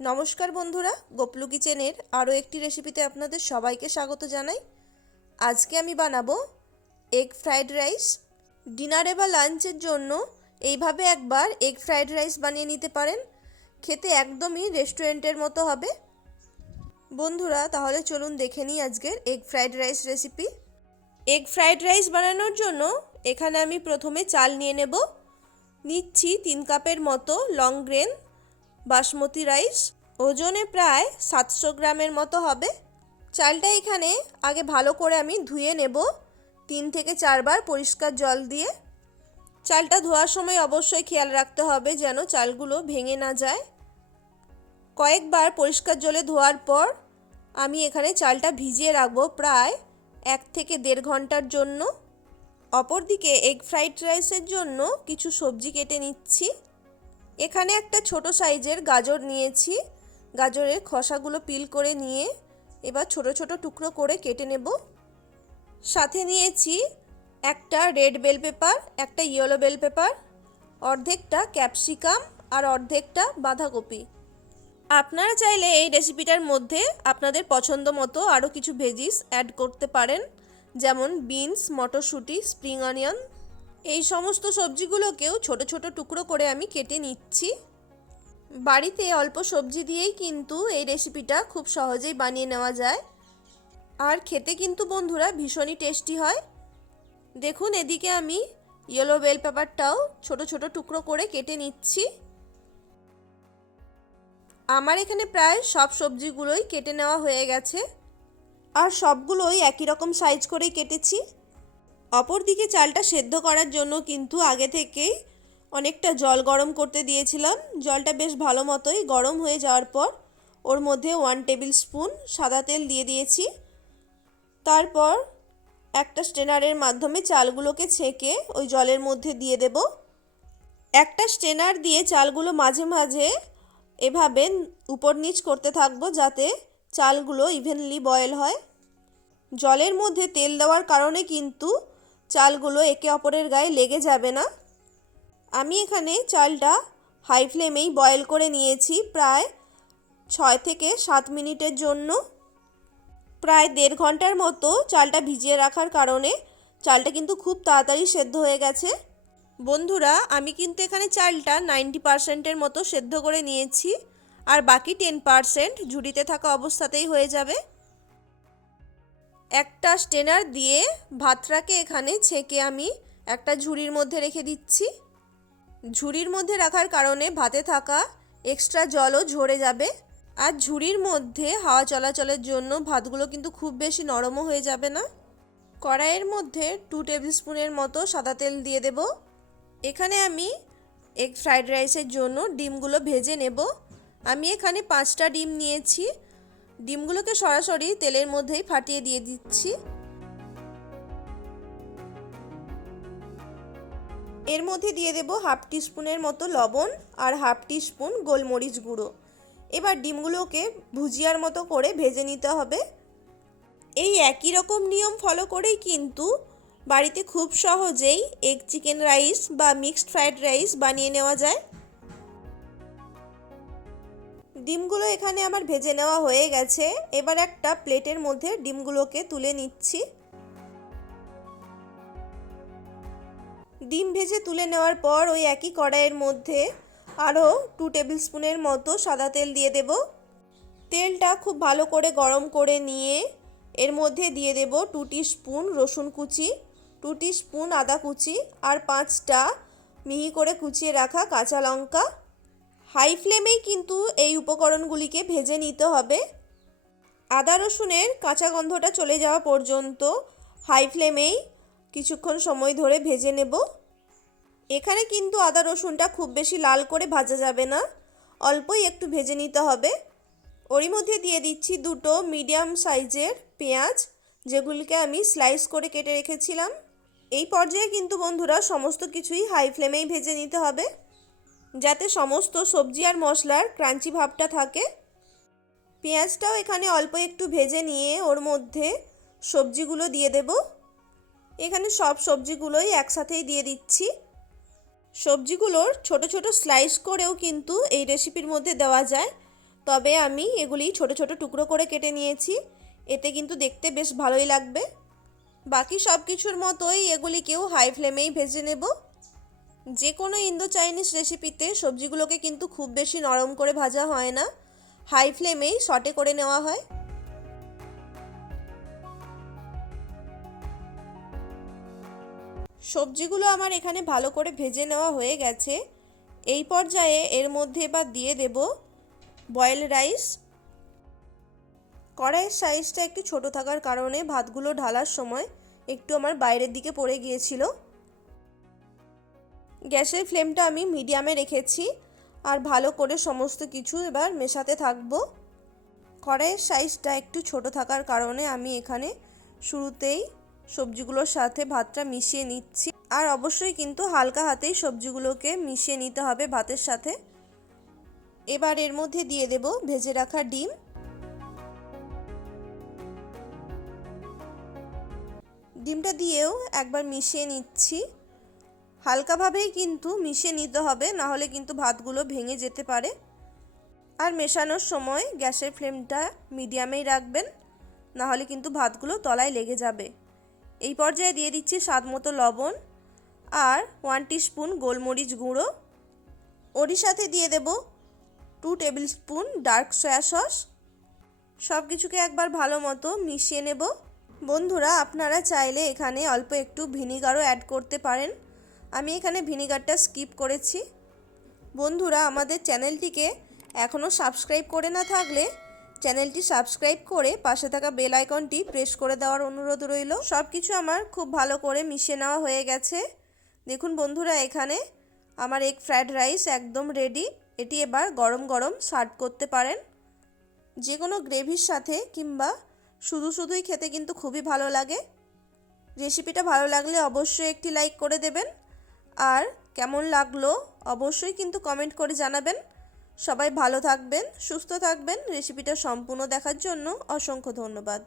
নমস্কার বন্ধুরা, গোপলু কিচেনের আরও একটি রেসিপিতে আপনাদের সবাইকে স্বাগত জানাই। আজকে আমি বানাবো এগ ফ্রাইড রাইস। ডিনারে বা লাঞ্চের জন্য এইভাবে একবার এগ ফ্রাইড রাইস বানিয়ে নিতে পারেন। খেতে একদমই রেস্টুরেন্টের মতো হবে। বন্ধুরা, তাহলে চলুন দেখে নিই আজকের egg fried rice recipe. Egg fried rice বানানোর জন্য এখানে আমি প্রথমে চাল নিচ্ছি 3 কাপের মতো লং গ্রেন বাসমতি রাইস। ওজনে প্রায় 700 গ্রামের মতো হবে। চালটা এখানে আগে ভালো করে আমি ধুয়ে নেব 3 থেকে 4 বার পরিষ্কার জল দিয়ে। চালটা ধোয়ার সময় অবশ্যই খেয়াল রাখতে হবে যেন চালগুলো ভেঙে না যায়। কয়েকবার পরিষ্কার জলে ধোয়ার পর আমি এখানে চালটা ভিজিয়ে রাখবো প্রায় 1 থেকে 1.5 ঘন্টার জন্য। অপরদিকে এগ ফ্রাইড রাইসের জন্য কিছু সবজি কেটে নিচ্ছি। এখানে একটা ছোট সাইজের গাজর নিয়েছি। গাজরের খোসাগুলো পিল করে নিয়ে এবার ছোট ছোট টুকরো করে কেটে নেব। সাথে নিয়েছি একটা রেড বেল পেপার, একটা ইয়েলো বেল পেপার, অর্ধেকটা ক্যাপসিকাম আর অর্ধেকটা বাঁধাকপি। আপনারা চাইলে এই রেসিপিটার মধ্যে আপনাদের পছন্দ মতো আরও কিছু ভেজিস অ্যাড করতে পারেন, যেমন বিনস, মটরশুঁটি, স্প্রিং অনিয়ন। এই সমস্ত সবজিগুলোকেও ছোট ছোট টুকরো করে আমি কেটে নিচ্ছি। বাড়িতে অল্প সবজি দিয়েই কিন্তু এই রেসিপিটা খুব সহজেই বানিয়ে নেওয়া যায়, আর খেতে কিন্তু বন্ধুরা ভীষণই টেস্টি হয়। দেখুন, এদিকে আমি ইয়েলো বেল পেপারটাও ছোট ছোট টুকরো করে কেটে নিচ্ছি। আমার এখানে প্রায় সব সবজিগুলোই কেটে নেওয়া হয়ে গেছে, আর সবগুলোই একই রকম সাইজ করেই কেটেছি। অপরদিকে চালটা সেদ্ধ করার জন্য কিন্তু আগে থেকেই অনেকটা জল গরম করতে দিয়েছিলাম। জলটা বেশ ভালো মতোই গরম হয়ে যাওয়ার পর ওর মধ্যে 1 টেবিল স্পুন সাদা তেল দিয়ে দিয়েছি। তারপর একটা স্ট্রেনারের মাধ্যমে চালগুলোকে ছেঁকে ওই জলের মধ্যে দিয়ে দেব। একটা স্ট্রেনার দিয়ে চালগুলো মাঝে মাঝে এভাবে উপর নিচ করতে থাকবো যাতে চালগুলো ইভেনলি বয়েল হয়। জলের মধ্যে তেল দেওয়ার কারণে কিন্তু চালগুলো একে অপরের গায়ে লেগে যাবে না। আমি এখানে চালটা হাই ফ্লেমেই বয়েল করে নিয়েছি প্রায় 6 থেকে 7 মিনিটের জন্য। প্রায় 1.5 ঘন্টার মতো চালটা ভিজিয়ে রাখার কারণে চালটা কিন্তু খুব তাড়াতাড়ি সেদ্ধ হয়ে গেছে। বন্ধুরা, আমি কিন্তু এখানে চালটা 90%-এর মতো সেদ্ধ করে নিয়েছি, আর বাকি 10% ঝুড়িতে থাকা অবস্থাতেই হয়ে যাবে। একটা স্ট্রেনার দিয়ে ভাতটাকে এখানে ছেঁকে আমি একটা ঝুড়ির মধ্যে রেখে দিচ্ছি। ঝুড়ির মধ্যে রাখার কারণে ভাতে থাকা এক্সট্রা জলও ঝরে যাবে, আর ঝুড়ির মধ্যে হাওয়া চলাচলের জন্য ভাতগুলো কিন্তু খুব বেশি নরমও হয়ে যাবে না। কড়াইয়ের মধ্যে 2 টেবিল স্পুনের মতো সাদা তেল দিয়ে দেব। এখানে আমি এগ ফ্রাইড রাইসের জন্য ডিমগুলো ভেজে নেব। আমি এখানে 5টা ডিম নিয়েছি। ডিমগুলোকে সরাসরি তেলের মধ্যেই ফাটিয়ে দিয়ে দিচ্ছি। এর মধ্যে দিয়ে দেব 1/2 টিস্পুনের মতো লবণ আর 1/2 টিস্পুন গোলমরিচ গুঁড়ো। এবার ডিমগুলোকে ভুজিয়ার মতো করে ভেজে নিতে হবে। এই একই রকম নিয়ম ফলো করেই কিন্তু বাড়িতে খুব সহজেই এগ চিকেন রাইস বা মিক্সড ফ্রাইড রাইস বানিয়ে নেওয়া যায়। ডিমগুলো এখানে আমার ভেজে নেওয়া হয়ে গেছে। এবার একটা প্লেটের মধ্যে ডিমগুলোকে তুলে নিচ্ছি। ডিম ভেজে তুলে নেওয়ার পর ওই একই কড়াইয়ের মধ্যে আরও 2 টেবিল স্পুনের মতো সাদা তেল দিয়ে দেব। তেলটা খুব ভালো করে গরম করে নিয়ে এর মধ্যে দিয়ে দেব 2 টিস্পুন রসুন কুচি, 2 টিস্পুন আদা কুচি আর 5টা মিহি করে কুচিয়ে রাখা কাঁচা লঙ্কা। হাই ফ্লেমেই কিন্তু এই উপকরণগুলিকে ভেজে নিতে হবে। আদা রসুনের কাঁচা গন্ধটা চলে যাওয়া পর্যন্ত হাই ফ্লেমেই কিছুক্ষণ সময় ধরে ভেজে নেব। এখানে কিন্তু আদা রসুনটা খুব বেশি লাল করে ভাজা যাবে না, অল্পই একটু ভেজে নিতে হবে। ওরই মধ্যে দিয়ে দিচ্ছি 2টো মিডিয়াম সাইজের পেঁয়াজ, যেগুলিকে আমি স্লাইস করে কেটে রেখেছিলাম। এই পর্যায়ে কিন্তু বন্ধুরা সমস্ত কিছুই হাই ফ্লেমেই ভেজে নিতে হবে, যাতে সমস্ত সবজি আর মশলার ক্রাঞ্চি ভাবটা থাকে। পেঁয়াজটাও এখানে অল্প একটু ভেজে নিয়ে ওর মধ্যে সবজিগুলো দিয়ে দেব। এখানে সব সবজিগুলোই একসাথেই দিয়ে দিচ্ছি। সবজিগুলোর ছোট ছোট স্লাইস করেও কিন্তু এই রেসিপির মধ্যে দেওয়া যায়, তবে আমি এগুলি ছোট ছোট টুকরো করে কেটে নিয়েছি, এতে কিন্তু দেখতে বেশ ভালোই লাগবে। বাকি সব কিছুর মতোই এগুলিকেও হাই ফ্লেমেই ভেজে নেব। যে কোনো ইন্দো চাইনিজ রেসিপিতে সবজিগুলোকে কিন্তু খুব বেশি নরম করে ভাজা হয় না, হাই ফ্লেমেই সটে করে নেওয়া হয়। সবজিগুলো আমার এখানে ভালো করে ভেজে নেওয়া হয়ে গেছে। এই পর্যায়ে এর মধ্যে এবার দিয়ে দেব বয়েল রাইস। কড়াইয়ের সাইজটা একটু ছোট থাকার কারণে ভাতগুলো ঢালার সময় একটু আমার বাইরের দিকে পড়ে গিয়েছিল। গ্যাসের ফ্লেমটা আমি মিডিয়ামে রেখেছি আর ভালো করে সমস্ত কিছু এবার মেশাতে থাকবো। কড়াইয়ের সাইজটা একটু ছোট থাকার কারণে আমি এখানে শুরুতেই সবজিগুলোর সাথে ভাতটা মিশিয়ে নিচ্ছি। আর অবশ্যই কিন্তু হালকা হাতেই সবজিগুলোকে মিশিয়ে নিতে হবে ভাতের সাথে। এবার এর মধ্যে দিয়ে দেব ভেজে রাখা ডিম। ডিমটা দিয়েও একবার মিশিয়ে নিচ্ছি। হালকাভাবেই কিন্তু মিশিয়ে নিতে হবে, না হলে কিন্তু ভাতগুলো ভেঙে যেতে পারে। আর মেশানোর সময় গ্যাসের ফ্লেমটা মিডিয়ামেই রাখবেন, না হলে কিন্তু ভাতগুলো তলায় লেগে যাবে। এই পর্যায়ে দিয়ে দিচ্ছি স্বাদ মতো লবণ আর 1 টিস্পুন গোলমরিচ গুঁড়ো। ওরই সাথে দিয়ে দেব 2 table spoon dark soya sauce. সব কিছুকে একবার ভালো মতো মিশিয়ে নেব। বন্ধুরা, আপনারা চাইলে এখানে অল্প একটু ভিনিগারও অ্যাড করতে পারেন, আমি এখানে ভিনিগারটা স্কিপ করেছি। বন্ধুরা, আমাদের চ্যানেলটিকে এখনও সাবস্ক্রাইব করে না থাকলে চ্যানেলটি সাবস্ক্রাইব করে পাশে থাকা বেল আইকনটি প্রেস করে দেওয়ার অনুরোধ রইল। সব কিছু আমার খুব ভালো করে মিশিয়ে নেওয়া হয়ে গেছে। দেখুন বন্ধুরা, এখানে আমার এগ ফ্রাইড রাইস একদম রেডি। এটি এবার গরম গরম সার্ভ করতে পারেন যে কোনো গ্রেভির সাথে, কিংবা শুধু শুধুই খেতে কিন্তু খুবই ভালো লাগে। রেসিপিটা ভালো লাগলে অবশ্যই একটি লাইক করে দেবেন, আর কেমন লাগলো অবশ্যই কিন্তু কমেন্ট করে জানাবেন। সবাই ভালো থাকবেন, সুস্থ থাকবেন। রেসিপিটা সম্পূর্ণ দেখার জন্য অসংখ্য ধন্যবাদ।